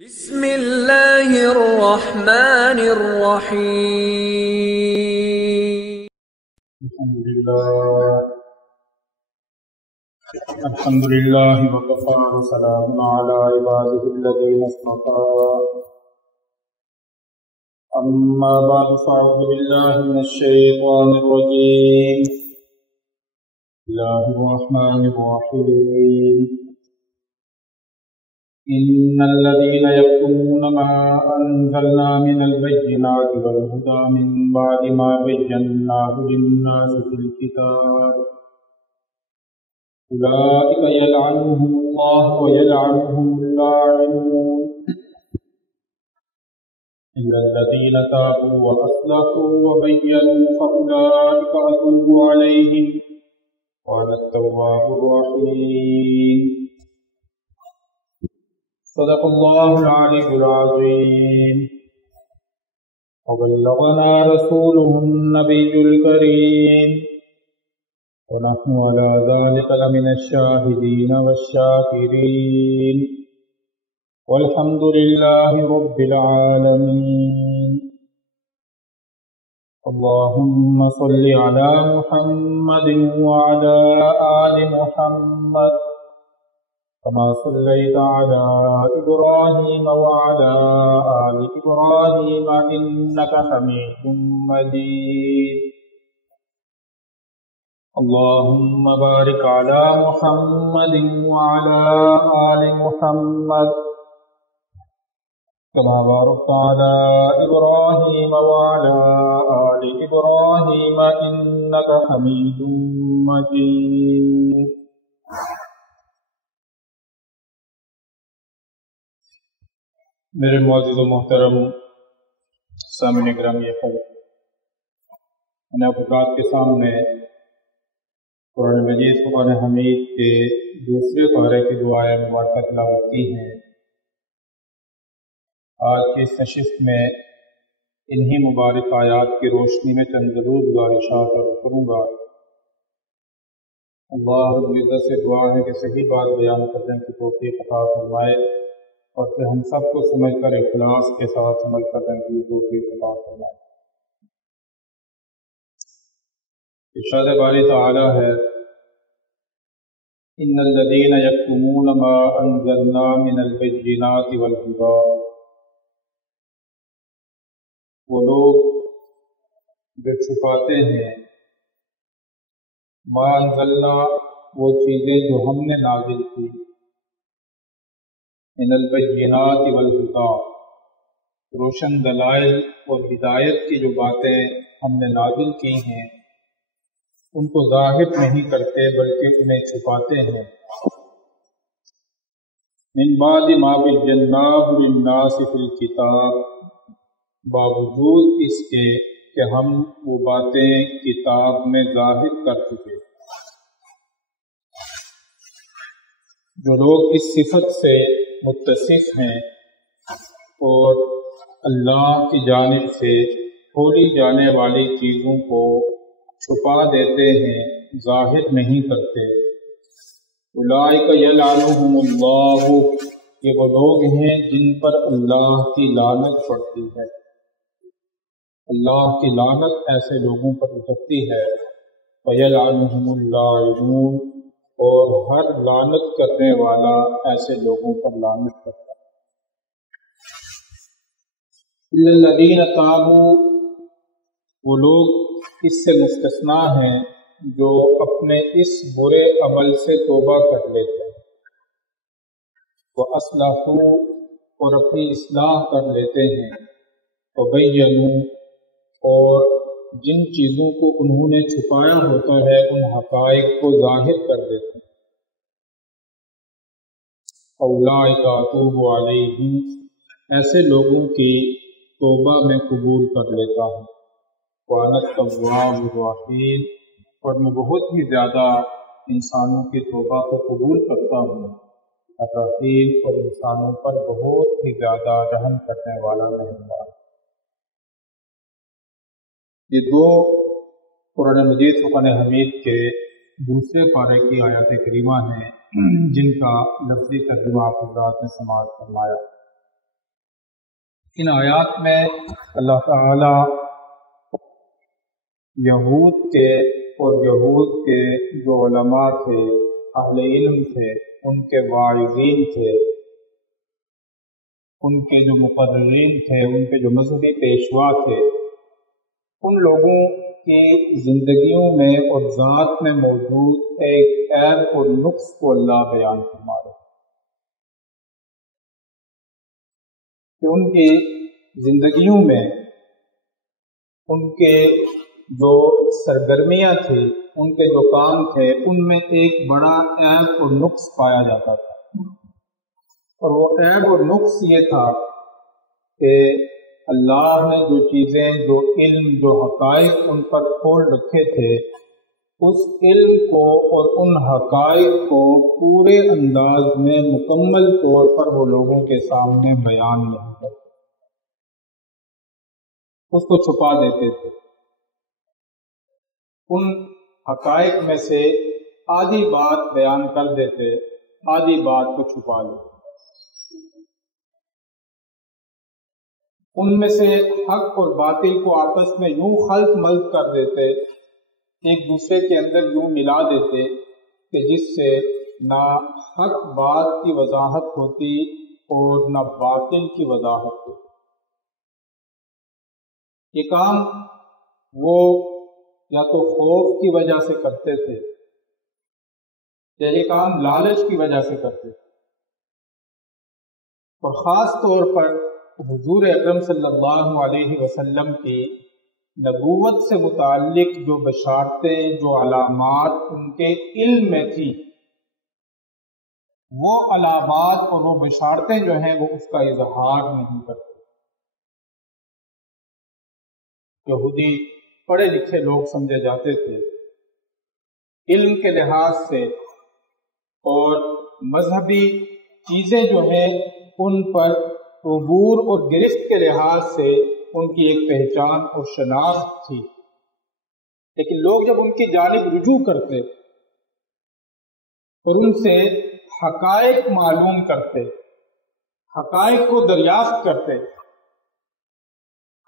بسم اللہ الرحمن الرحیم۔ الحمد للہ وکفى وسلام علی عباده الذین اصطفى اما بعد فاعوذ باللہ من الشیطان الرجیم بسم اللہ الرحمن الرحیم ان الذين يكتمون ما انزلنا من البينات والهدى من بعد ما بيناه للناس في الكتاب اولئك يلعنهم الله ويلعنهم اللاعنون الا الذين تابوا واصلحوا وبينوا فاولئك اتوب عليهم وانا التواب الرحيم صدق الله العلي العظيم وبلغنا رسوله النبي الكريم ونحن على ذلك لمن الشاهدين والشاكرين والحمد لله رب العالمين اللهم صل على محمد وعلى آل محمد كما صليت على إبراهيم وعلى آل إبراهيم إنك حميد مجيد اللهم بارك على محمد وعلى آل محمد كما باركت على إبراهيم وعلى آل إبراهيم إنك حميد مجيد میرے معزز و محترم سامعین گرامی خبر، میں نے آپ کے سامنے قرآن مجید فرقان حمید کے دوسرے پارے کی دعائیں مبارکہ تلاوت کی ہیں۔ آج کی اس نشست میں انہی مبارک آیات کی روشنی میں چند ضرور گزارشات کروں گا۔ اللہ رب العزت سے دعا ہے کہ صحیح بات بیان کرنے کی توفیق عطا فرمائے اور پھر ہم سب کو سمجھ کر اخلاص کے ساتھ عمل کرنے کی توفیق عطا فرمائے۔ ارشاد باری تعالی ہے ان الذین یکتمون ما انزلنا من البینات والہدی، وہ لوگ جو چھپاتے ہیں ما انزلنا، وہ چیزیں جو ہم نے نازل کی، من البینات والہدی، روشن دلائل اور ہدایت کی جو باتیں ہم نے نازل کی ہیں ان کو ظاہر نہیں کرتے بلکہ انہیں چھپاتے ہیں۔ من بعد ما بیناہ للناس فی الکتاب، باوجود اس کے کہ ہم وہ باتیں کتاب میں ظاہر کر چکے۔ جو لوگ اس صفت سے متصف ہیں اور اللہ کی جانب سے کھولی جانے والی چیزوں کو چھپا دیتے ہیں، ظاہر نہیں کرتے، اولئک یلعنہم اللہ، یہ وہ لوگ ہیں جن پر اللہ کی لعنت پڑتی ہے۔ اللہ کی لعنت ایسے لوگوں پر اترتی ہے۔ ویلعنہم اللاعنون، اور ہر لعنت کرنے والا ایسے لوگوں پر لعنت کرتا ہے۔ الا الذین تابوا، وہ لوگ اس سے مستثنا ہیں جو اپنے اس برے عمل سے توبہ کر لیتے ہیں، وَأَصْلَحُوا، اور اپنی اصلاح کر لیتے ہیں، وَبَيَّنُوا، اور جن چیزوں کو انہوں نے چھپایا ہوتا ہے ان حقائق کو ظاہر کر دیتے ہیں۔ اولئک اتوب علیہم، ایسے لوگوں کی توبہ میں قبول کر لیتا ہوں۔ وانا التواب الرحیم، اور میں بہت ہی زیادہ انسانوں کی توبہ کو قبول کرتا ہوں، الرحیم، اور انسانوں پر بہت ہی زیادہ رحم کرنے والا مہربان۔ یہ دو قرآن مجید فرقان حمید کے دوسرے پارے کی آیات کریمہ ہیں جن کا لفظی ترجمہ آپ حضرات نے سماعت فرمایا۔ ان آیات میں اللہ تعالی یہود کے اور یہود کے جو علماء تھے، اہل علم تھے، ان کے واعظین تھے، ان کے جو مقررین تھے، ان کے جو مذہبی پیشوا تھے، ان لوگوں کی زندگیوں میں اور ذات میں موجود ایک عیب اور نقص کو اللہ بیان فرما رہے ہیں کہ ان کی زندگیوں میں ان کے جو سرگرمیاں تھیں، ان کے جو کام تھے، ان میں ایک بڑا عیب اور نقص پایا جاتا تھا، اور وہ عیب اور نقص یہ تھا کہ اللہ نے جو چیزیں، جو علم، جو حقائق ان پر کھول رکھے تھے، اس علم کو اور ان حقائق کو پورے انداز میں مکمل طور پر وہ لوگوں کے سامنے بیان نہیں کرتے، اس کو چھپا دیتے تھے۔ ان حقائق میں سے آدھی بات بیان کر دیتے، آدھی بات کو چھپا لیتے۔ ان میں سے حق اور باطل کو آپس میں یوں خلط ملط کر دیتے، ایک دوسرے کے اندر یوں ملا دیتے کہ جس سے نہ حق بات کی وضاحت ہوتی اور نہ باطل کی وضاحت ہوتی۔ یہ کام وہ یا تو خوف کی وجہ سے کرتے تھے، یا یہ کام لالچ کی وجہ سے کرتے تھے، اور خاص طور پر حضور اکرم صلی اللہ علیہ وسلم کی نبوت سے متعلق جو بشارتیں، جو علامات ان کے علم میں تھی، وہ علامات اور وہ بشارتیں جو ہیں وہ اس کا اظہار نہیں کرتے۔ یہودی پڑھے لکھے لوگ سمجھے جاتے تھے، علم کے لحاظ سے اور مذہبی چیزیں جو ہیں ان پر عبور اور گرفت کے لحاظ سے ان کی ایک پہچان اور شناخت تھی، لیکن لوگ جب ان کی جانب رجوع کرتے اور ان سے حقائق معلوم کرتے، حقائق کو دریافت کرتے،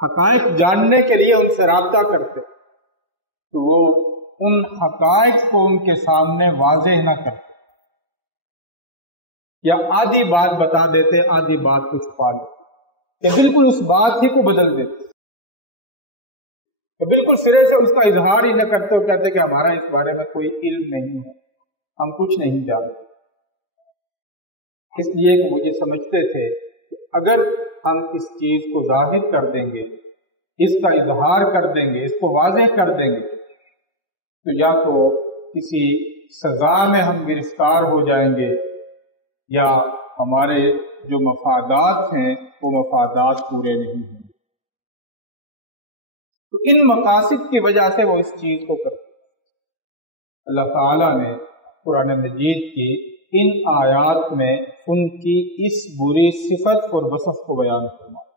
حقائق جاننے کے لیے ان سے رابطہ کرتے، تو وہ ان حقائق کو ان کے سامنے واضح نہ کرتے، یا آدھی بات بتا دیتے، آدھی بات کو چھپا دیتے، یا بالکل اس بات ہی کو بدل دیتے، یا بالکل سرے سے اس کا اظہار ہی نہ کرتے اور کہتے کہ ہمارا اس بارے میں کوئی علم نہیں ہے، ہم کچھ نہیں جانتے، اس لیے کہ وہ یہ سمجھتے تھے کہ اگر ہم اس چیز کو ظاہر کر دیں گے، اس کا اظہار کر دیں گے، اس کو واضح کر دیں گے، تو یا تو کسی سزا میں ہم گرفتار ہو جائیں گے، یا ہمارے جو مفادات ہیں وہ مفادات پورے نہیں ہوں گے۔ تو ان مقاصد کی وجہ سے وہ اس چیز کو کرتے۔ اللہ تعالیٰ نے قرآن مجید کی ان آیات میں ان کی اس بری صفت اور وصف کو بیان فرمایا،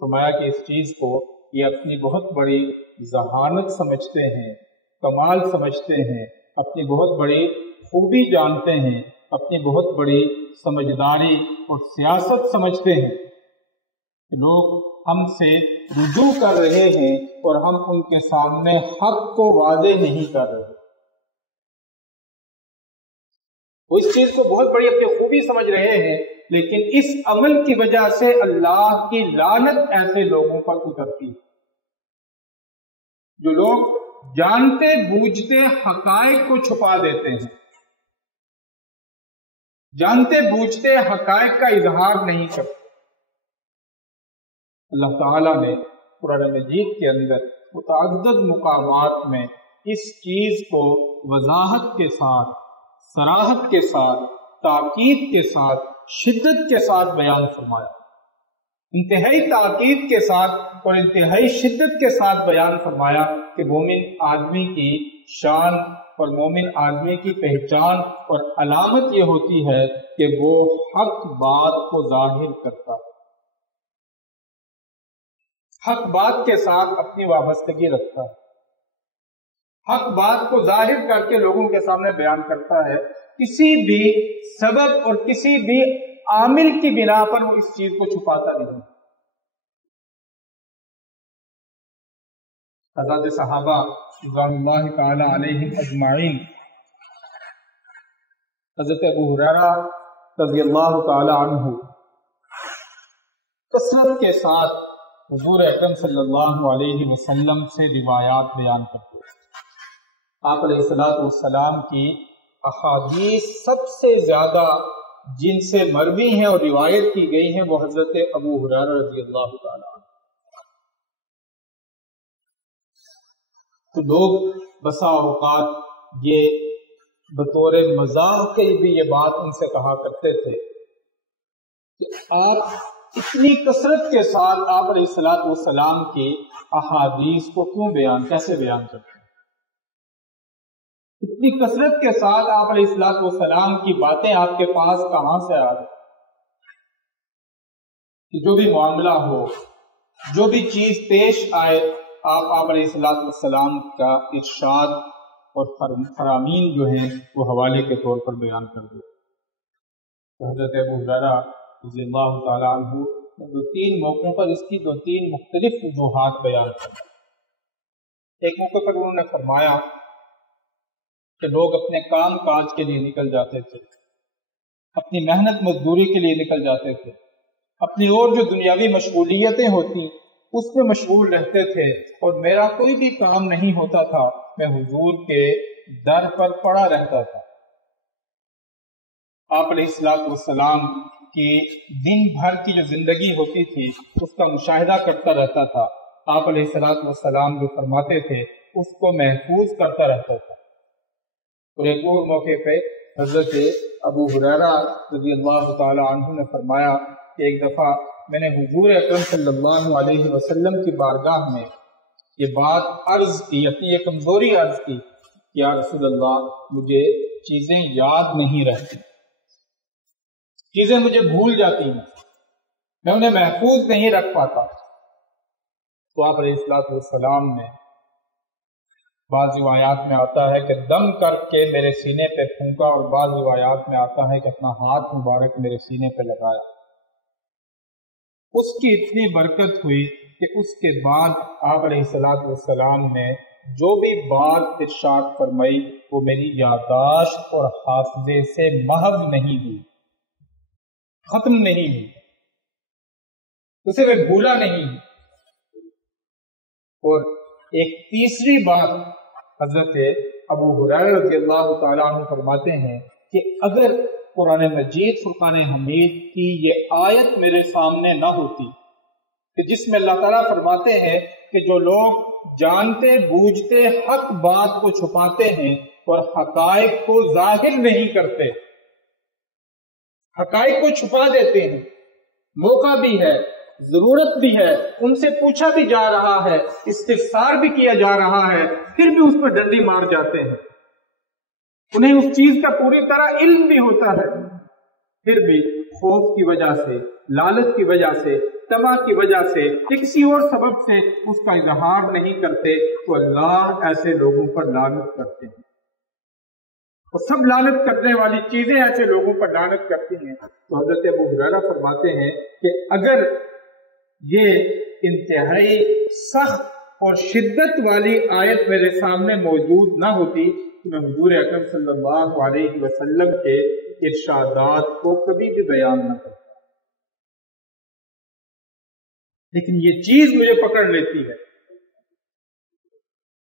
فرمایا کہ اس چیز کو یہ اپنی بہت بڑی ذہانت سمجھتے ہیں، کمال سمجھتے ہیں، اپنی بہت بڑی خوبی جانتے ہیں، اپنی بہت بڑی سمجھداری اور سیاست سمجھتے ہیں۔ لوگ ہم سے رجوع کر رہے ہیں اور ہم ان کے سامنے حق کو واضح نہیں کر رہے، وہ اس چیز کو بہت بڑی اپنی خوبی سمجھ رہے ہیں، لیکن اس عمل کی وجہ سے اللہ کی لعنت ایسے لوگوں پر اترتی ہے، جو لوگ جانتے بوجھتے حقائق کو چھپا دیتے ہیں، جانتے بوجھتے حقائق کا اظہار نہیں کرتے۔ اللہ تعالیٰ نے قرآن مجید کے اندر متعدد مقامات میں اس چیز کو وضاحت کے ساتھ، صراحت کے ساتھ، تاکید کے ساتھ، شدت کے ساتھ بیان فرمایا، انتہائی تاکید کے ساتھ اور انتہائی شدت کے ساتھ بیان فرمایا کہ مومن آدمی کی شان اور مومن آدمی کی پہچان اور علامت یہ ہوتی ہے کہ وہ حق بات کو ظاہر کرتا ہے، حق بات کے ساتھ اپنی وابستگی رکھتا ہے، حق بات کو ظاہر کر کے لوگوں کے سامنے بیان کرتا ہے، کسی بھی سبب اور کسی بھی عامل کی بنا پر وہ اس چیز کو چھپاتا نہیں۔ حضرت صحابہ رضوان اللہ تعالی علیہم اجمعین، حضرت ابو ہریرہ رضی اللہ تعالی عنہ کثرت کے ساتھ حضور اکرم صلی اللہ علیہ وسلم سے روایات بیان کرتے ہیں۔ آپ علیہ الصلوۃ والسلام کی احادیث سب سے زیادہ جن سے مروی ہیں اور روایت کی گئی ہیں وہ حضرت ابو ہریرہ رضی اللہ تعالی عنہ۔ تو لوگ بسا اوقات یہ بطور مذاق کے بھی یہ بات ان سے کہا کرتے تھے کہ آپ اتنی کثرت کے ساتھ آپ علیہ الصلوۃ والسلام کی احادیث کو کیسے بیان کرتے ہیں؟ اتنی کثرت کے ساتھ آپ علیہ الصلوۃ والسلام کی باتیں آپ کے پاس کہاں سے آ رہی کہ جو بھی معاملہ ہو، جو بھی چیز پیش آئے، آپ علیہ الصلوۃ والسلام کا ارشاد اور فرامین جو ہیں وہ حوالے کے طور پر بیان کر دیں۔ حضرت ابو ہریرہ رضی اللہ تعالی عنہ دو تین موقعوں پر اس کی دو تین مختلف وجوہات بیان کر۔ ایک موقع پر انہوں نے فرمایا کہ لوگ اپنے کام کاج کے لیے نکل جاتے تھے، اپنی محنت مزدوری کے لیے نکل جاتے تھے، اپنی اور جو دنیاوی مشغولیتیں ہوتی اس میں مشغول رہتے تھے، اور میرا کوئی بھی کام نہیں ہوتا تھا، میں حضور کے در پر پڑا رہتا تھا۔ آپ علیہ الصلوۃ والسلام کی دن بھر کی جو زندگی ہوتی تھی اس کا مشاہدہ کرتا رہتا تھا۔ آپ علیہ الصلوۃ والسلام جو فرماتے تھے اس کو محفوظ کرتا رہتا تھا۔ اور ایک اور موقع پہ حضرت ابو ہریرہ رضی اللہ تعالی عنہ نے فرمایا کہ ایک دفعہ میں نے حضور اکرم صلی اللہ علیہ وسلم کی بارگاہ میں یہ بات عرض کی، اپنی یہ کمزوری عرض کی کہ یا رسول اللہ مجھے چیزیں یاد نہیں رہتی، چیزیں مجھے بھول جاتی ہیں، میں انہیں محفوظ نہیں رکھ پاتا۔ تو آپ علیہ الصلوۃ والسلام نے، بعض روایات میں آتا ہے کہ دم کر کے میرے سینے پہ پھونکا، اور بعض روایات میں آتا ہے کہ اپنا ہاتھ مبارک میرے سینے پہ لگایا۔ اس کی اتنی برکت ہوئی کہ اس کے بعد آپ علیہ الصلوۃ والسلام نے جو بھی بات ارشاد فرمائی وہ میری یادداشت اور حافظے سے محو نہیں ہوئی، ختم نہیں ہوئی، اسے میں بھولا نہیں۔ اور ایک تیسری بات حضرت ابو ہریرہ رضی اللہ تعالیٰ عنہ فرماتے ہیں کہ اگر قرآن مجید فرقان حمید کی یہ آیت میرے سامنے نہ ہوتی کہ جس میں اللہ تعالیٰ فرماتے ہیں کہ جو لوگ جانتے بوجھتے حق بات کو چھپاتے ہیں اور حقائق کو ظاہر نہیں کرتے، حقائق کو چھپا دیتے ہیں، موقع بھی ہے، ضرورت بھی ہے، ان سے پوچھا بھی جا رہا ہے، استفسار بھی کیا جا رہا ہے، پھر بھی اس پر ڈنڈی مار جاتے ہیں، انہیں اس چیز کا پوری طرح علم بھی ہوتا ہے، پھر بھی خوف کی وجہ سے، لالچ کی وجہ سے، طمع کی وجہ سے، کسی اور سبب سے اس کا اظہار نہیں کرتے، تو اللہ ایسے لوگوں پر لعنت کرتے ہیں، اور سب لعنت کرنے والی چیزیں ایسے لوگوں پر لعنت کرتی ہیں۔ تو حضرت ابو ہریرہ فرماتے ہیں کہ اگر یہ انتہائی سخت اور شدت والی آیت میرے سامنے موجود نہ ہوتی تو میں حضور اکرم صلی اللہ علیہ وسلم کے ارشادات کو کبھی بھی بیان نہ کرتا، لیکن یہ چیز مجھے پکڑ لیتی ہے،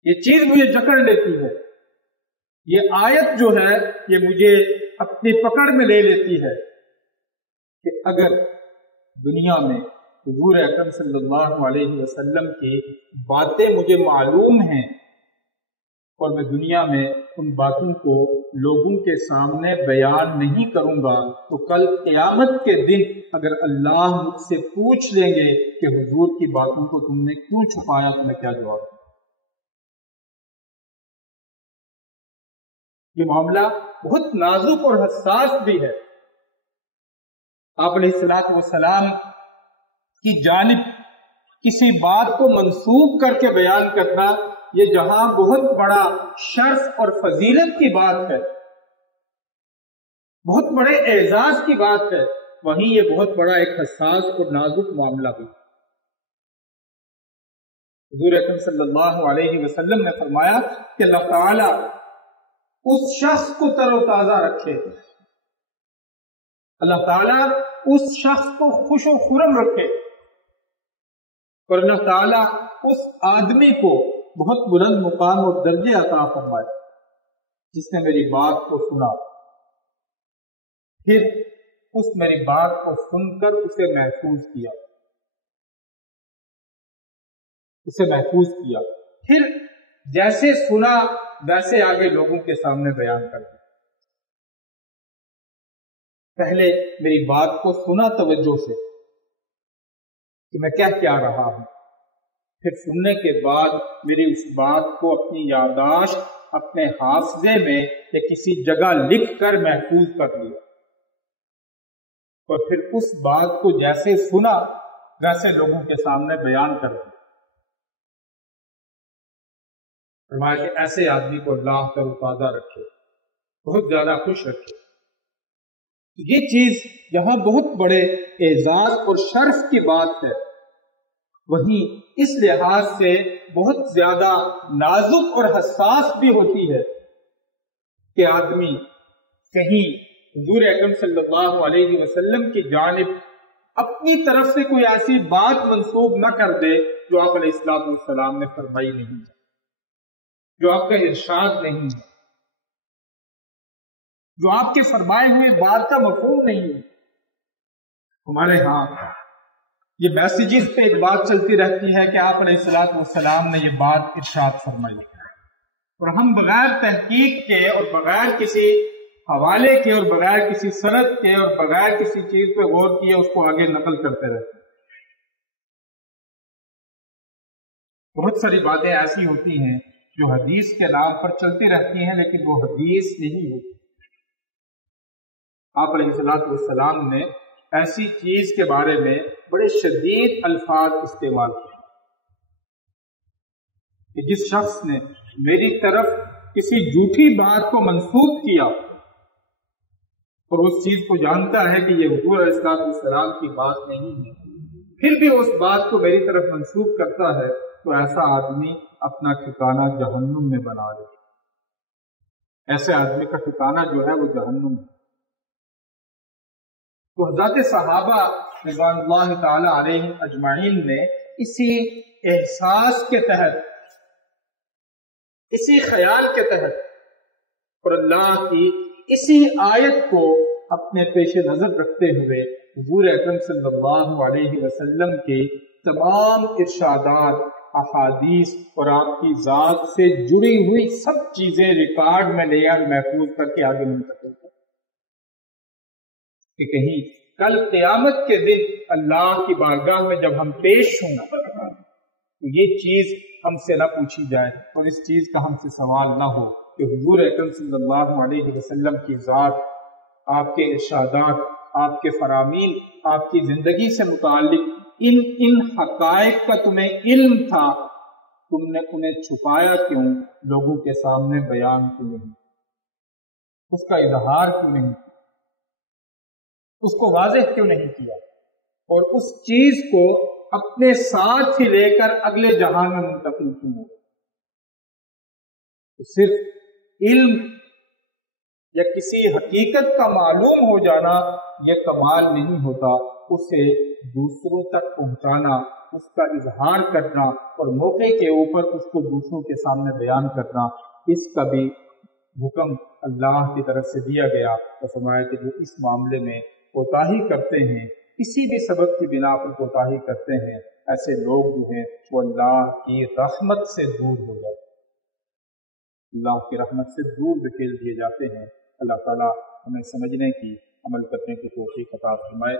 یہ چیز مجھے جکڑ لیتی ہے، یہ آیت جو ہے یہ مجھے اپنی پکڑ میں لے لیتی ہے کہ اگر دنیا میں حضور اکرم صلی اللہ علیہ وسلم کی باتیں مجھے معلوم ہیں اور میں دنیا میں ان باتوں کو لوگوں کے سامنے بیان نہیں کروں گا تو کل قیامت کے دن اگر اللہ مجھ سے پوچھ لیں گے کہ حضور کی باتوں کو تم نے کیوں چھپایا تو میں کیا جواب دوں؟ یہ معاملہ بہت نازک اور حساس بھی ہے۔ آپ علیہ الصلوۃ والسلام کی جانب کسی بات کو منسوب کر کے بیان کرنا یہ جہاں بہت بڑا شرف اور فضیلت کی بات ہے، بہت بڑے اعزاز کی بات ہے، وہیں یہ بہت بڑا ایک حساس اور نازک معاملہ بھی۔ حضور اکرم صلی اللہ علیہ وسلم نے فرمایا کہ اللہ تعالیٰ اس شخص کو تر و تازہ رکھے، اللہ تعالیٰ اس شخص کو خوش و خرم رکھے، اور اللہ تعالیٰ اس آدمی کو بہت بلند مقام اور درجے عطا فرمائے جس نے میری بات کو سنا، پھر اس میری بات کو سن کر اسے محفوظ کیا، پھر جیسے سنا ویسے آگے لوگوں کے سامنے بیان کر دیا۔ پہلے میری بات کو سنا توجہ سے کہ میں کیا رہا ہوں، پھر سننے کے بعد میری اس بات کو اپنی یادداشت، اپنے حافظے میں یا کسی جگہ لکھ کر محفوظ کر لیا، اور پھر اس بات کو جیسے سنا ویسے لوگوں کے سامنے بیان کر دیا۔ فرمایا کہ ایسے آدمی کو اللہ تر و تازہ رکھے، بہت زیادہ خوش رکھے۔ یہ چیز یہاں بہت بڑے اعزاز اور شرف کی بات ہے، وہیں اس لحاظ سے بہت زیادہ نازک اور حساس بھی ہوتی ہے کہ آدمی کہیں حضور اکرم صلی اللہ علیہ وسلم کی جانب اپنی طرف سے کوئی ایسی بات منسوب نہ کر دے جو آپ علیہ الصلوۃ والسلام نے فرمائی نہیں ہے، جو آپ کا ارشاد نہیں ہے، جو آپ کے فرمائے ہوئے بات کا مفہوم نہیں ہے۔ ہمارے ہاں یہ میسیجز پہ ایک بات چلتی رہتی ہے کہ آپ علیہ الصلوۃ والسلام نے یہ بات ارشاد فرمائی، اور ہم بغیر تحقیق کے اور بغیر کسی حوالے کے اور بغیر کسی سند کے اور بغیر کسی چیز پہ غور کیے اس کو آگے نقل کرتے رہتے ہیں۔ بہت ساری باتیں ایسی ہوتی ہیں جو حدیث کے نام پر چلتی رہتی ہیں لیکن وہ حدیث نہیں ہوتی۔ آپ علیہ الصلوۃ والسلام نے ایسی چیز کے بارے میں بڑے شدید الفاظ استعمال کیے کہ جس شخص نے میری طرف کسی جھوٹی بات کو منسوب کیا اور اس چیز کو جانتا ہے کہ یہ حضور علیہ الصلوۃ والسلام کی بات نہیں ہے، پھر بھی اس بات کو میری طرف منسوب کرتا ہے، تو ایسا آدمی اپنا ٹھکانہ جہنم میں بنا لے، ایسے آدمی کا ٹھکانہ جو ہے وہ جہنم ہے۔ تو حضرات صحابہ رضوان اللہ تعالی علیہم اجمعین نے اسی احساس کے تحت، اسی خیال کے تحت اور اللہ کی اسی آیت کو اپنے پیش نظر رکھتے ہوئے حضور اکرم صلی اللہ علیہ وسلم کے تمام ارشادات، احادیث اور آپ کی ذات سے جڑی ہوئی سب چیزیں ریکارڈ میں لے کر محفوظ کر کے آگے منتقل کر کہ کہیں کل قیامت کے دن اللہ کی بارگاہ میں جب ہم پیش ہوں تو یہ چیز ہم سے نہ پوچھی جائے اور اس چیز کا ہم سے سوال نہ ہو کہ حضور اکرم صلی اللہ علیہ وسلم کی ذات، آپ کے ارشادات، آپ کے فرامین، آپ کی زندگی سے متعلق ان حقائق کا تمہیں علم تھا، تم نے انہیں چھپایا کیوں، لوگوں کے سامنے بیان کیوں نہیں، اس کا اظہار کیوں نہیں، اس کو واضح کیوں نہیں کیا، اور اس چیز کو اپنے ساتھ ہی لے کر اگلے جہان میں منتقل کیوں ہو۔ تو صرف علم یا کسی حقیقت کا معلوم ہو جانا یہ کمال نہیں ہوتا، اسے دوسروں تک پہنچانا، اس کا اظہار کرنا اور موقع کے اوپر اس کو دوسروں کے سامنے بیان کرنا، اس کا بھی حکم اللہ کی طرف سے دیا گیا۔ تو فرمایا کہ جو اس معاملے میں کوتاہی کرتے ہیں، کسی بھی سبب کی بنا پر کوتاہی کرتے ہیں، ایسے لوگ جو ہیں وہ اللہ کی رحمت سے دور ہو جاتے ہیں، اللہ کی رحمت سے دور دھکیل دیے جاتے ہیں۔ اللہ تعالیٰ ہمیں سمجھنے کی، عمل کرنے کی توفیق عطا فرمائے۔